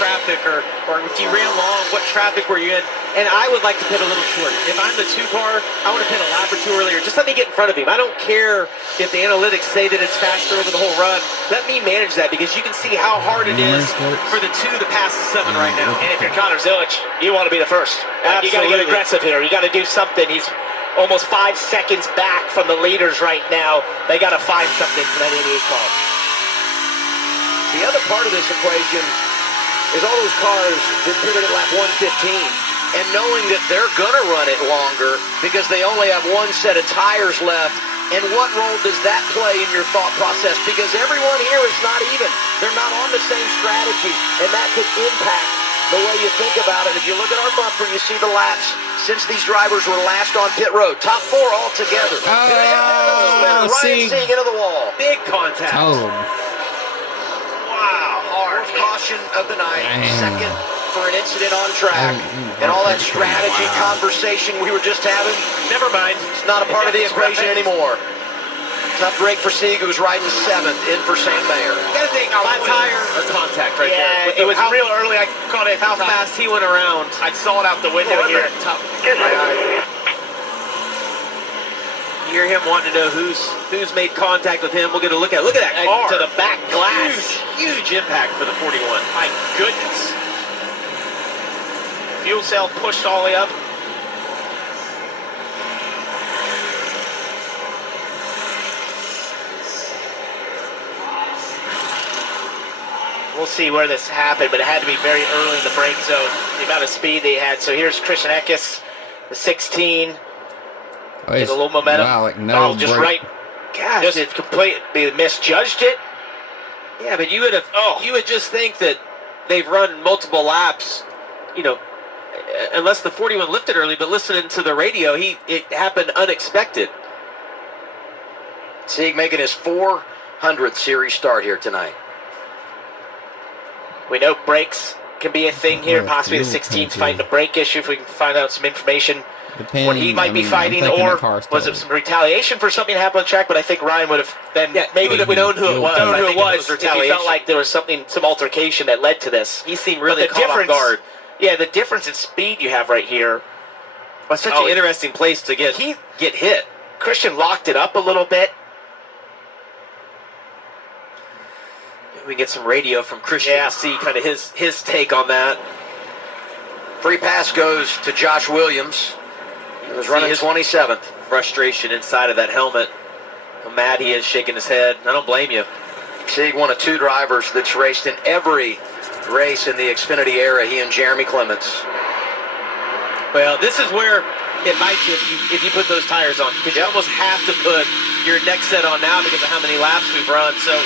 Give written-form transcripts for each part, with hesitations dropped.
traffic, or if you ran long, what traffic were you in? And I would like to pit a little short. If I'm the 2 car, I want to pit a lap or 2 earlier. Just let me get in front of him. I don't care if the analytics say that it's faster over the whole run. Let me manage that, because you can see how hard it is for the 2 to pass the 7 right now. And if you're Connor Zilic, you want to be the first. You got to get aggressive here. You got to do something. He's almost 5 seconds back from the leaders right now. They got to find something for that 88 car. The other part of this equation is all those cars that pitted at lap 115. And knowing that they're going to run it longer because they only have 1 set of tires left. And what role does that play in your thought process? Because everyone here is not even. They're not on the same strategy. And that could impact the way you think about it. If you look at our bumper, you see the laps since these drivers were last on pit road. Top 4 altogether. Ryan Sieg into the wall. Big contact. Wow. Hard caution of the night. Second for an incident on track. And all that strategy conversation we were just having, never mind. It's not a part of the equation anymore. Tough break for Sieg, who's riding 7th, in for Sam Mayer. Gotta think flat tire or contact right there. It was real early. I caught it. How fast he went around. I saw it out the window here. You hear him wanting to know who's made contact with him. We'll get a look at it. Look at that car. To the back glass. Huge impact for the 41. My goodness. Fuel cell pushed all the way up. We'll see where this happened, but it had to be very early in the break zone, the amount of speed they had. So here's Christian Eckes, the 16. Get a little momentum. Wow, like no just break. right. Gosh, just it completely misjudged it. Yeah, but you would just think that they've run multiple laps, you know, unless the 41 lifted early, but listening to the radio, it happened unexpected. Sieg making his 400th series start here tonight. We know brakes can be a thing here. Possibly the 16's fighting a brake issue if we can find out some information. What he might be fighting, or was it some retaliation for something that happened on the track? But I think Ryan would have then maybe would have known who it was. If he felt like there was some altercation that led to this. He seemed really caught off guard. Yeah, the difference in speed you have right here. Well, such an interesting place to get hit. Christian locked it up a little bit. We get some radio from Christian to see kind of his take on that. Free pass goes to Josh Williams. He was running his 27th. Frustration inside of that helmet. How mad he is, shaking his head. I don't blame you. Sieg, one of 2 drivers that's raced in every race in the Xfinity era, he and Jeremy Clements. Well, this is where it bites you if you put those tires on, because you almost have to put your next set on now because of how many laps we've run. So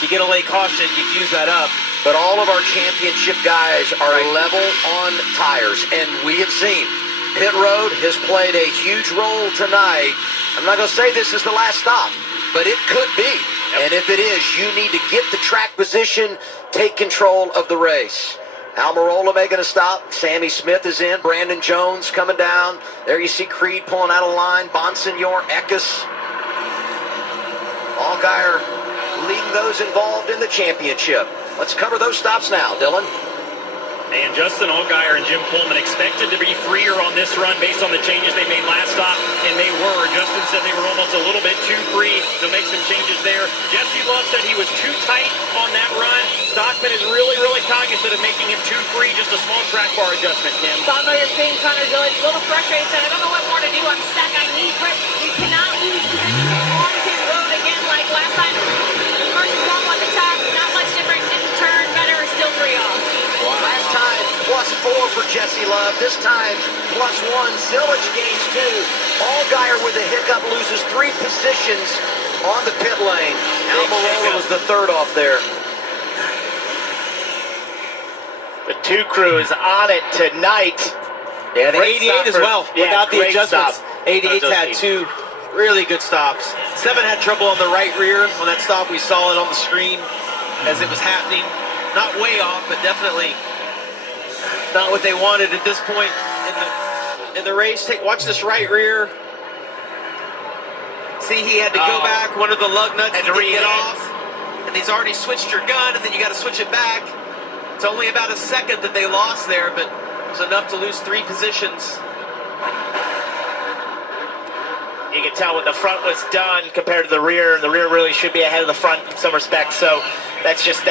you get a late caution, you fuse that up. But all of our championship guys are level on tires, and we have seen pit road has played a huge role tonight. I'm not going to say this is the last stop, but it could be. And if it is, you need to get the track position, take control of the race. Almirola making a stop. Sammy Smith is in. Brandon Jones coming down. There you see Creed pulling out of line. Bonsignor, Eckes. Allgaier leading those involved in the championship. Let's cover those stops now, Dylan. And Justin Allgaier and Jim Pullman expected to be freer on this run based on the changes they made last stop, and they were. Justin said they were almost a little bit too free. They'll make some changes there. Jesse Love said he was too tight on that run. Stockman is really, really cognizant of making him too free. Just a small track bar adjustment, Tim. Saw by your thing, Connor Zilic, a little frustrated. Said, I don't know what more to do. I'm stuck. I need grip. You cannot lose position on pit road again like last time. First and long on the top. Not much different in the turn. Better still 3 off. Last time, +4 for Jesse Love. This time, +1. Zilic gains 2. Allgaier with a hiccup loses 3 positions on the pit lane. Almirola was the 3rd off there. The 2 crew is on it tonight. Yeah, the 88 as well. Without the adjustments. Stop. 88's had 2 really good stops. 7 had trouble on the right rear on that stop. We saw it on the screen as it was happening. Not way off, but definitely not what they wanted at this point in the race. Watch this right rear. See, he had to go back. One of the lug nuts had to get off, and he's already switched your gun, and then you got to switch it back. It's only about a second that they lost there, but it was enough to lose 3 positions. You can tell when the front was done compared to the rear, and the rear really should be ahead of the front in some respects. So that's just